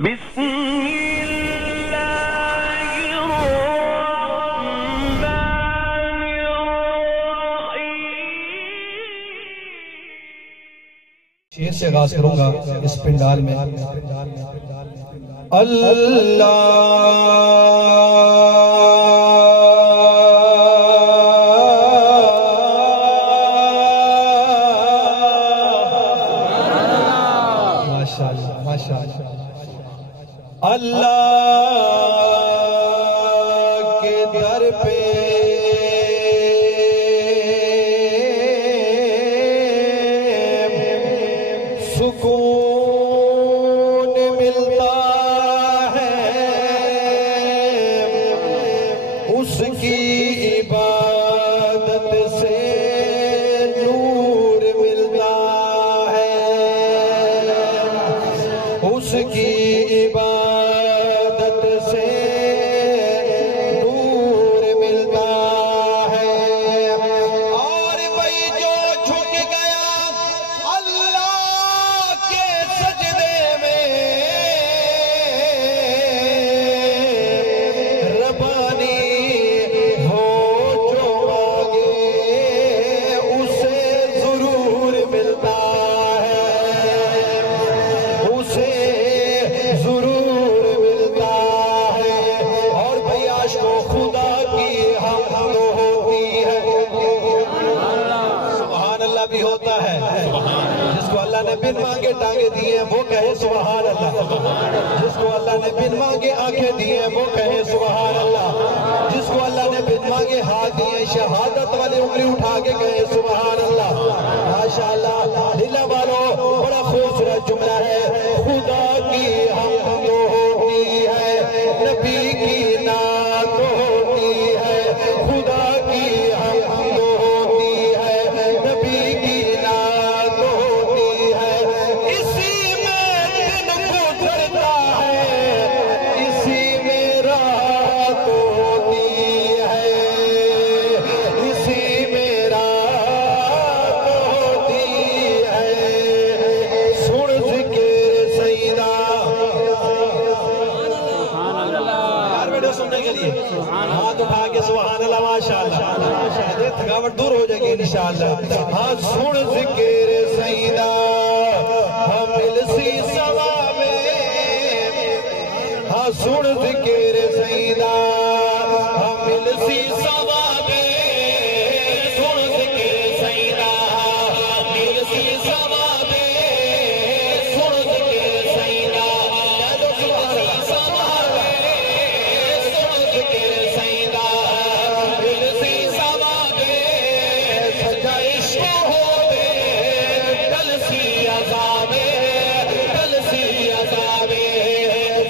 بسم الله الرحمن الرحيم. شیر سے آغاز کروں گا اس پنڈال میں. اللہ اللہ کے در پہ سکون ملتا ہے، اس کی عبادت سے نور ملتا ہے، اس کی عبادت سے نور ملتا ہے. اور بھائی جو جھک گیا اللہ کے سجدے میں، ربانی ہو جو مانگے اسے ضرور ملتا ہے، اسے ضرور ملتا ہے. اور بھئی عاشق خدا کی حمد ہوتی ہے. سبحان اللہ بھی ہوتا ہے. جس کو اللہ نے بن مانگے ٹانگے دیے وہ کہے سبحان اللہ. جس کو اللہ نے بن مانگے آنکھیں دیے وہ کہے سبحان اللہ. جس کو اللہ نے بن مانگے ہاتھ دیے شہادت والے انگلی اٹھا کے کہے سبحان اللہ. ماشاءاللہ لیلا والو بڑا خوبصورت جملہ ہے. خدا کی حمد ہوتی ہے، نبی کی نعت ہوتی ہے. خدا کی حمد ہوتی ہے، نبی کی نعت ہوتی ہے. اسی میں دن گزرتا ہے، اسی میں رات ہوتی ہے، اسی میں رات ہوتی ہے. سن ذکر سیدہ یار بیٹھو سننے کے لیے ہاتھ اٹھا کے سبحان اللہ. ماشاءاللہ تھکاوٹ دور ہو جائے گی انشاءاللہ. ہاں سن ذکر سیدہ حامل سی سوا میں، ہاں سن ذکر سیدہ حامل سی سوا میں، سن ذکر سیدہ حامل سی سوا میں، سن ذکر سیدہ حامل سی سوا میں، سن ذکر سیدہ حامل سی سوا میں. سجا عشق ہو دے کل سی عذاب کل سی عذاب.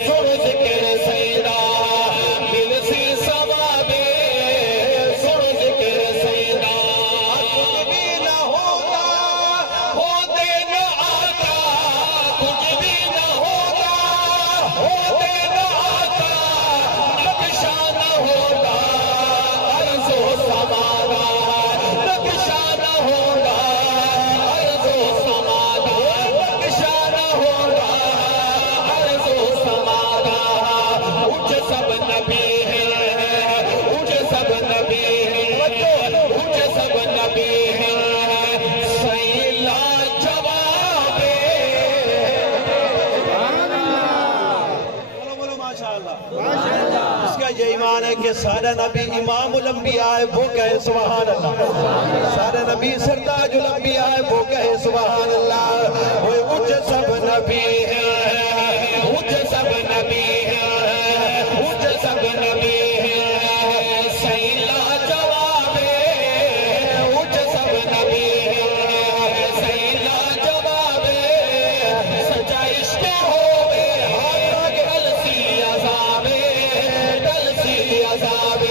سن ذکر سیدہ حامل سی سوا میں، سن ذکر سیدہ. کچھ بھی نہ ہوگا ہوتے نہ آتا، کچھ بھی نہ ہوگا ہوتے نہ آتا، نقشہ نہ ہوگا عرض و سمانا، نقشہ نہ ہوگا عرض و سمانا، نقشہ نہ ہوگا عرض و سمانا. اٹھ سب نبی ہیں، اٹھ سب نبی ہیں، اٹھ سب نبی ہیں. سیلا جواب بولو ماشاءاللہ. اس کا یہ ایمان ہے کہ سارا نبی امام الانبیاء ہے وہ کہے سبحان اللہ. سارا نبی سرداج الانبیاء ہے وہ کہے سبحان اللہ. وہ اٹھ سب نبی ہیں، اٹھ سب نبی ہیں، اٹھ سب نبی ہیں. سیلا جواب اٹھ سب نبی ہیں، سیلا جواب. سچا عشق ہوئے ہاتھ کل سی عذاب کل سی عذاب.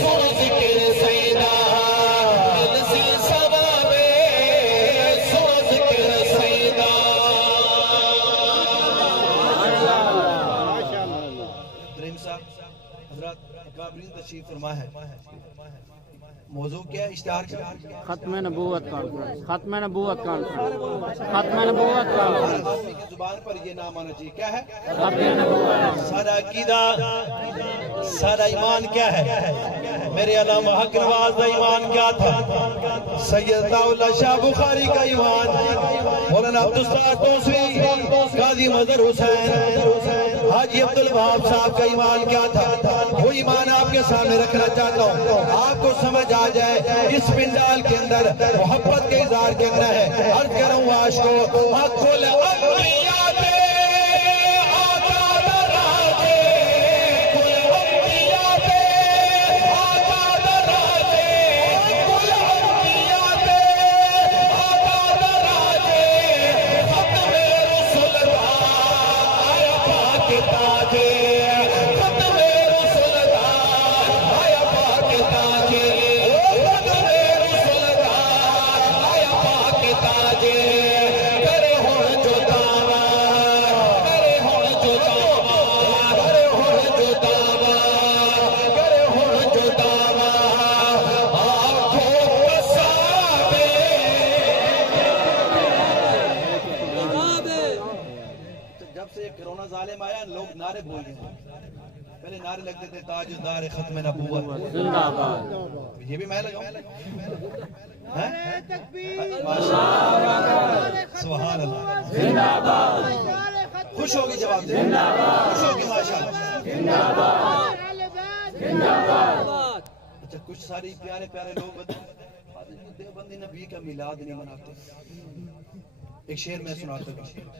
سن ذکر سیدہ کل سی سوا میں، سن ذکر سیدہ. حضرات اکابرین تشریف فرما ہے. موضوع کیا ہے؟ اشتہار کیا؟ ختم نبوت کانفرنس، ختم نبوت کانفرنس، ختم نبوت کانفرنس۔ آدمی کی زبان پر یہ نام آنا چاہیے، کیا ہے؟ ختم نبوت۔ سارا عقیدہ، سارا ایمان کیا ہے؟ میرے علامہ حق نواز کا ایمان کیا تھا؟ سید اللہ شاہ بخاری کا ایمان، مولانا عبدالستار توسوی، قاضی مظہر حسین، حاجی عبدالوہاب صاحب کا ایمان کیا تھا؟ وہ ایمان آپ کے سامنے رکھنا چاہتا ہوں، آپ کو سمجھ آ جائے اس پنڈال کے اندر محبت کے اظہار کے اندر ہے۔ عرض کر رہا ہوں عاشقو، حق الانبیاء پہ آقا دراجے، کل انبیاء پہ آقا دراجے، کل انبیاء پہ آقا دراجے، ختم رسول اللہ آیا پاک تاجے، ختم رسول اللہ آیا پاک تاجے، ختم رسول اللہ آیا پاک تاجے، کرے ہون جو دعویٰ، کرے ہون جو دعویٰ، کرے ہون جو دعویٰ، کرے ہون جو دعویٰ، آنکھوں کسابے۔ جب سے کرونا ظالم آیا لوگ نعرے بول گئے ہیں، پہلے نعرے لگتے تھے تاجدار ختم نبوت، زندہ باد۔ یہ بھی میں لگاؤں؟ سبحان اللہ، زندہ باد۔ خوش ہوگی جواب دے، خوش ہوگی ماشاءاللہ۔ زندہ باد۔ اچھا کچھ ساری پیارے پیارے لوگ دیوبندی نبی کا میلاد نہیں مناتے۔ ایک شعر میں سناتا ہوں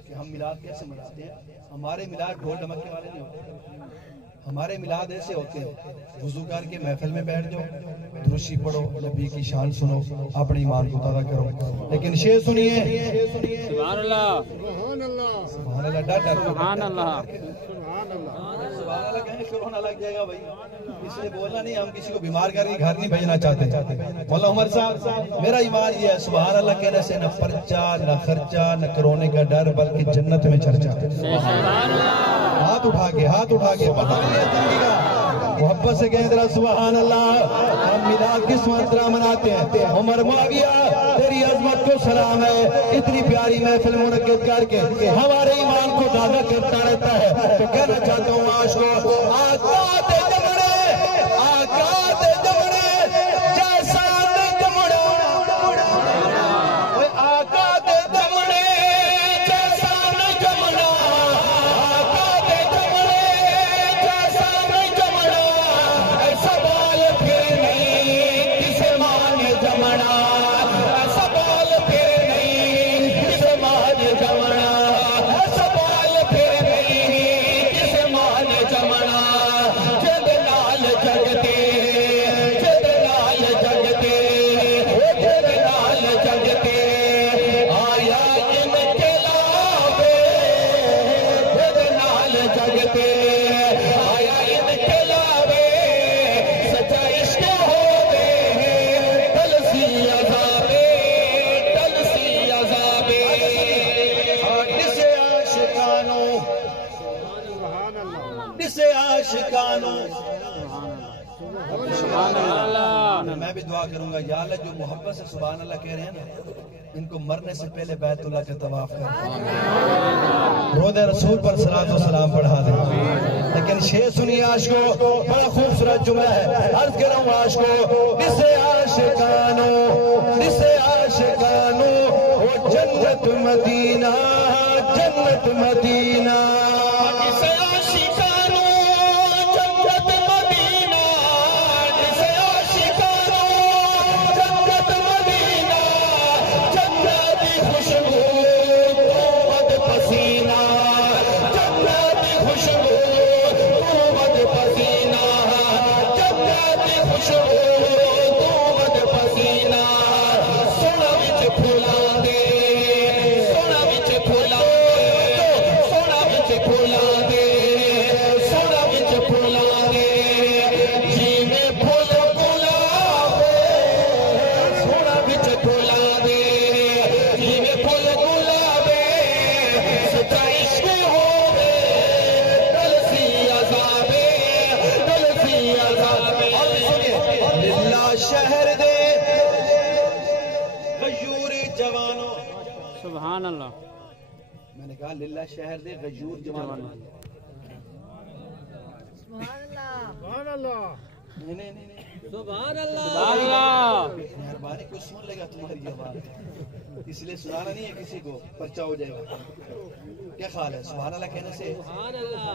کہ ہم میلاد کیسے مناتے ہیں۔ ہمارے میلاد ڈھول ڈمکے والے نہیں ہوتے، ہمارے میلاد ایسے ہوتے ہیں وضو کر کے محفل میں بیٹھ جاؤ، درشی پڑھو، نبی کی شان سنو، اپنے ایمان کو تازہ کرو۔ لیکن شعر سنیے، سبحان اللہ، سبحان اللہ، ڈر ڈر سبحان اللہ۔ سبحان اللہ کہیں کرونا لگ جائے گا بھائی، اس لیے بولنا نہیں، ہم کسی کو بیمار کر کے گھر نہیں بھیجنا چاہتے۔ مولا عمر صاحب، میرا ایمان یہ ہے سبحان اللہ کہنے سے نہ پرچہ نہ خرچہ نہ کرونے کا ڈر، بلکہ جنت میں چرچا۔ ہاتھ اٹھا کے پتہ نہیں ہے زندگی کا، محبت سے کہیں ذرا سبحان اللہ۔ ہم میلاد کس منترا مناتے ہیں؟ عمر معاویہ تیری عظمت کو سلام ہے، اتنی پیاری محفل منعقد کر کے ہمارے ایمان کو تازہ کرتا رہتا ہے۔ تو کہنا چاہتا ہوں عاشقو، آقا دے جمڑے، آقا دے جمڑے جیسا نہ جمڑا، آقا دے جمڑے جیسا نہ جمڑا، آقا دے جمڑے جیسا نہ جمڑا، ایسا بال پھر نہیں کسے مانے جمڑا، ایسا بال پھر نہیں کسے مانے جمڑا، ایسا بال پھر نہیں کسے مانے جمڑا، جد نال جگتے، جد نال جگتے، جد نال جگتے، آیا انقلاب، جد نال جگتے، آیا انقلاب، سچا عشق ہوے، تلسی عذابے، تلسی عذابے، جسے عاشقانوں، جسے عاشقانوں۔ سبحان اللہ۔ میں بھی دعا کروں گا یا اللہ جو محبت سے سبحان اللہ کہہ رہے ہیں نا، ان کو مرنے سے پہلے بیت اللہ کا طواف کر، روضہ رسول پر صلاۃ و سلام پڑھا دیں۔ لیکن شعر سنیے عاشقو، بڑا خوبصورت جملہ ہے، عرض کر رہا ہوں عاشقو، جسے عاشقانوں، جسے عاشقانوں، وہ جنت مدینہ، جنت مدینہ، جسے عاشقانوں جنت مدینہ، جسے عاشقانوں جنت مدینہ، جنت کی خوشبو تو پسینہ، جنت کی خوشبو تو پسینہ، جنت کی خوشبو تو پسینہ، سونا وچ پھولاں دے، سونا وچ پھولاں دے، سونا وچ پھولاں دے، سونا وچ پھولاں دے، جیویں پھول گلاب، سونا وچ پھولاں دے، جیویں پھول گلاب، سچا عشق ہوے، تلسی عذابے، تلسی عذابے۔ للہ شہر سبحان اللہ میں نے کہا للہ شہر دے غیور جوان سبحان اللہ نہیں سبحان اللہ سبحان اللہ مہربانی کوئی سن لے گا تمہاری آواز اس لیے سنانا نہیں ہے کسی کو پرچہ ہو جائے گا کیا خیال ہے سبحان اللہ کہنے سے سبحان اللہ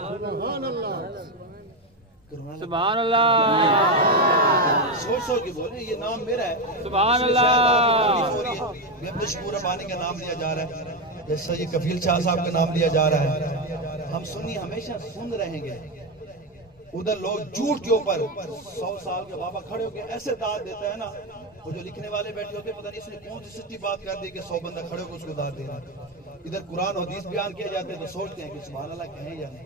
سبحان اللہ سوچ سوچ کے بولے یہ نام میرا ہے سبحان اللہ یہ اپنے شکور ربانی کا نام لیا جا رہا ہے جیسا یہ کفیل شاہ صاحب کا نام لیا جا رہا ہے ہم سنی ہمیشہ سن رہیں گے ادھر لوگ جھوٹ کے اوپر 100 سال کے بابا کھڑے ہو کے ایسے داد دیتا ہے نا وہ جو لکھنے والے بیٹھے ہوتے پتہ نہیں اس نے کون سی سچی بات کر دی کہ 100 بندہ کھڑے ہو کے اس کو داد دے رہا ادھر قرآن و حدیث بیان کیا جاتے ہیں تو سوچتے ہیں کہ سبحان اللہ کہیں یا نہیں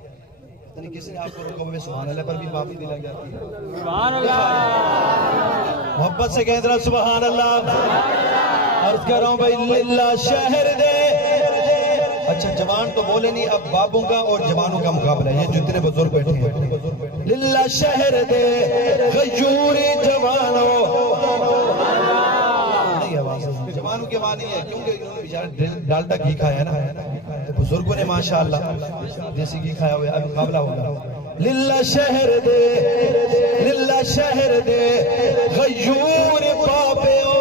پتہ نہیں کسی نے آپ کو روکا ہوئے سبحان اللہ پر بھی پابندی لگ جاتی ہے سبحان اللہ محبت سے کہہ رہا سبحان اللہ عرض کر رہا ہوں بھائی للہ شہر دے اچھا جوان تو بولے نہیں اب بابوں کا اور جوانوں کا مقابلہ ہے یہ جو اتنے بزرگ بیٹھے ہیں للہ شہر دے غیوری جوانوں نہیں آواز جوانوں کے معنی ہے کیونکہ انہوں نے بیچارہ ڈالٹا گھی کھایا نا تو بزرگوں نے ماشاءاللہ دیسی گھی کھایا ہوا اب مقابلہ ہوگا للہ شہر دے غیور پاپیوں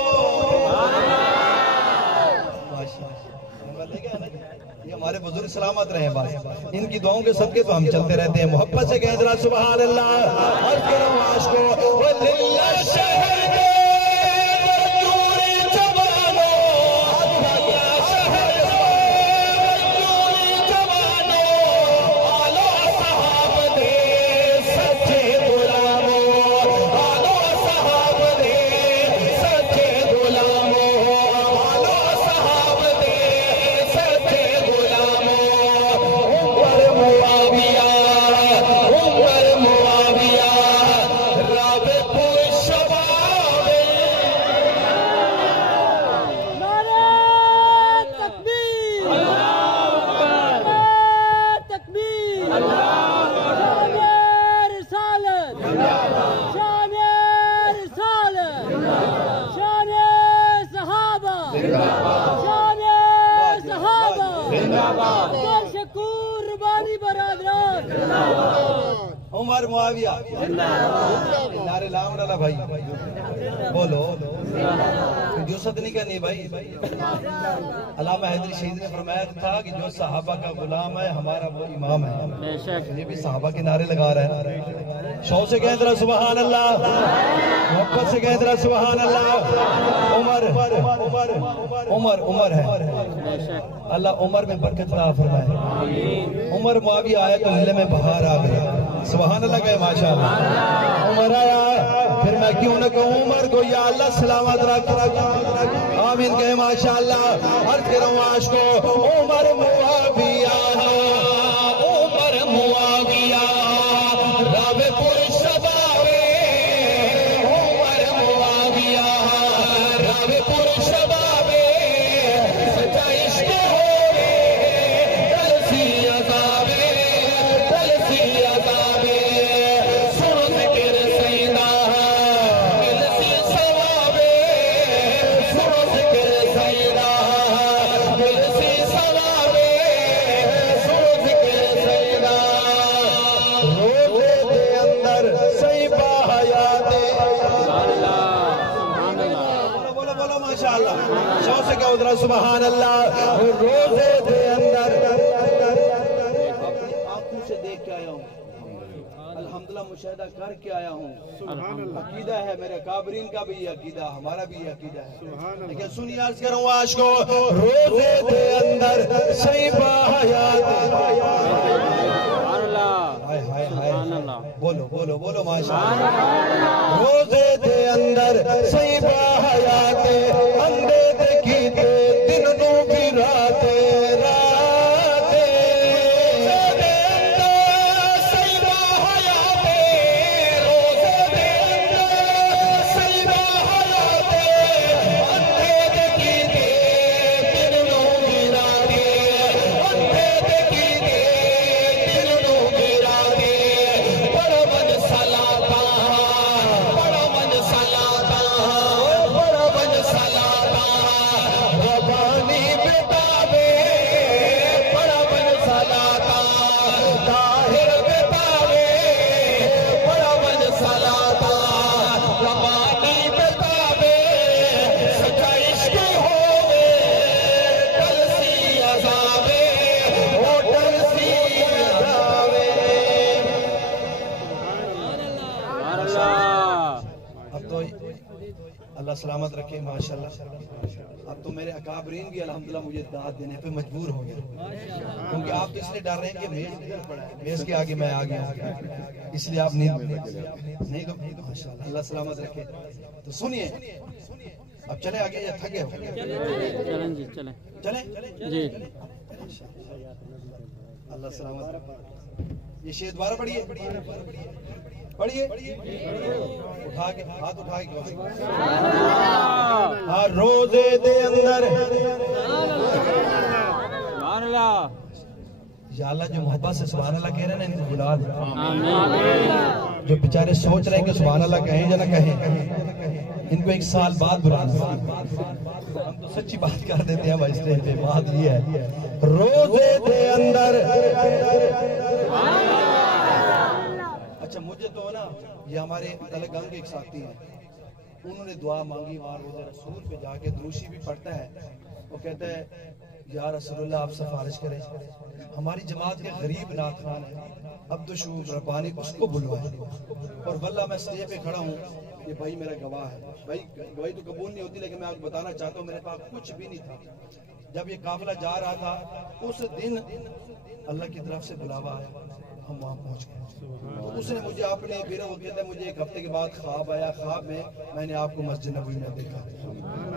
یہ ہمارے بزرگ سلامت رہے بات ان کی دعاؤں کے صدقے تو ہم چلتے رہتے ہیں محبت سے کہہ ذرا سبحان اللہ اور کرم عاشقو وللہ شہر دے غیور جوانوں للہ شہر دے غیور جوانوں آلو صحاب دے سچے غلاموں آلو صحاب دے سچے غلاموں آلو صحاب دے سچے غلاموں عمر معاویہ رب پور شباب نعرہ تکبیر نعرہ تکبیر شان رسالت شان رسالت شان صحابہ شان صحابہ شکور ربانی برادران عمر معاویہ نعرے لام ڈالا بھائی بولو جو ست نہیں کرنی بھائی علامہ حیدری شہید نے فرمایا تھا کہ جو صحابہ کا غلام ہے ہمارا وہ امام ہے بے شک یہ بھی صحابہ کے نعرے لگا رہا ہے شوق سے کہیں ذرا سبحان اللہ محبت سے کہیں ذرا سبحان اللہ عمر ہے بے شک اللہ عمر میں برکت عطا فرمائے عمر معاویہ آیا تو دل میں بہار آ گیا سبحان اللہ کہے ماشاءاللہ عمر آیا پھر میں کیوں نہ کہوں عمر کو یا اللہ سلامت رکھ آمین کہے ماشاءاللہ عرض کروں عاشقو عمر معاویہ رب پور شباب عمر معاویہ رب پور شباب سچا عشق ہوئے تلسی عذاب سن ذکر سیدہ ملسی ثواب سن ذکر سیدہ ملسی ثواب سن ذکر سیدہ روزے دے اندر سیبہ حیات بولو بولو ماشاءاللہ شوق سے کہو ذرا سبحان اللہ روزے دے اندر اپنی آنکھوں سے دیکھ کے آیا ہوں الحمدللہ مشاہدہ کر کے آیا ہوں عقیدہ ہے میرے کابرین کا بھی یہ عقیدہ ہمارا بھی یہ عقیدہ ہے لیکن سنی عرض کروں عاشقو روزے دے اندر سیبہ حیات سبحان اللہ بولو بولو بولو ماشاءاللہ روزے دے اندر سیبہ حیات اندے دیکھی دے دن نو بھی رات سلاپا اللہ سلامت رکھے ماشاءاللہ. اب تو میرے اکابرین بھی الحمدللہ مجھے دعوت دینے پہ مجبور ہو گئے کیونکہ آپ تو اس لیے ڈر رہے ہیں کہ میز ادھر پڑا ہے, میز کے آگے میں آ گیا ہوں اس لیے آپ نہیں تو ماشاءاللہ اللہ سلامت رکھے. تو سنیے اب چلے آگے یا تھکے ہو؟ چلیں جی چلیں چلیں جی. اللہ سلامت رکھے. یہ شیر دوبارہ پڑھیے پڑھیے اٹھا کے ہاتھ اٹھا کے ہر روزے دے اندر سبحان اللہ. یا اللہ جو محبت سے سبحان اللہ کہہ رہے ہیں ان کو بلا دے. آمین. جو بیچارے سوچ رہے ہیں کہ سبحان اللہ کہیں یا نہ کہیں ان کو ایک سال بعد بلانا. ہم تو سچی بات کر دیتے ہیں بھائی اسٹیج پہ. بات یہ ہے روزے دے اندر. اچھا مجھے تو نا یہ ہمارے تلے گنگ کے ایک ساتھی ہیں, انہوں نے دعا مانگی وہاں روزے رسول پہ جا کے دروشی بھی پڑھتا ہے. وہ کہتا ہے یا رسول اللہ آپ سفارش کریں. ہماری جماعت کے غریب نعت خوان ہیں عبدالشکور ربانی, اس کو بلوائے. اور واللہ میں اسٹیج پہ کھڑا ہوں, یہ بھائی میرا گواہ ہے. بھائی گواہی تو قبول نہیں ہوتی لیکن میں آپ کو بتانا چاہتا ہوں میرے پاس کچھ بھی نہیں تھا. جب یہ قافلہ جا رہا تھا اس دن اللہ کی طرف سے بلاوا آیا, ہم وہاں پہنچ گئے. اس نے مجھے اپنے پھر وہ کہتا ہے مجھے ایک ہفتے کے بعد خواب آیا, خواب میں نے آپ کو مسجد نبوی میں دیکھا.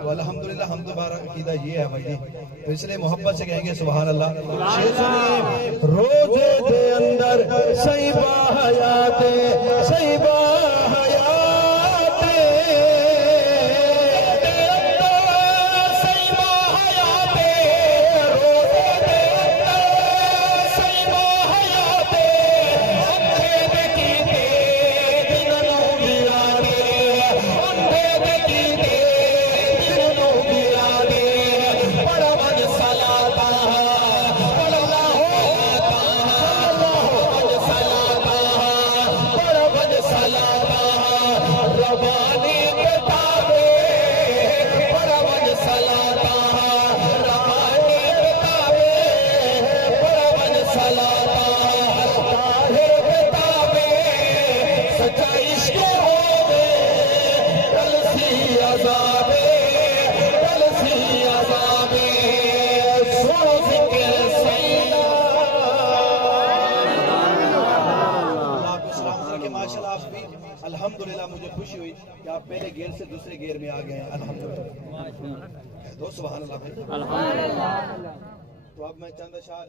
تو الحمدللہ ہم دوبارہ عقیدہ یہ ہے بھائی, تو اس لیے محبت سے کہیں گے سبحان اللہ. شیر سنیے روزے دے اندر صحیبہ حیات صحیبہ الحمدللہ. مجھے خوشی ہوئی کہ آپ پہلے گیئر سے دوسرے گیئر میں آ گئے ہیں الحمدللہ. تو سبحان اللہ بھائی. الحمدللہ. تو اب میں چند اشعار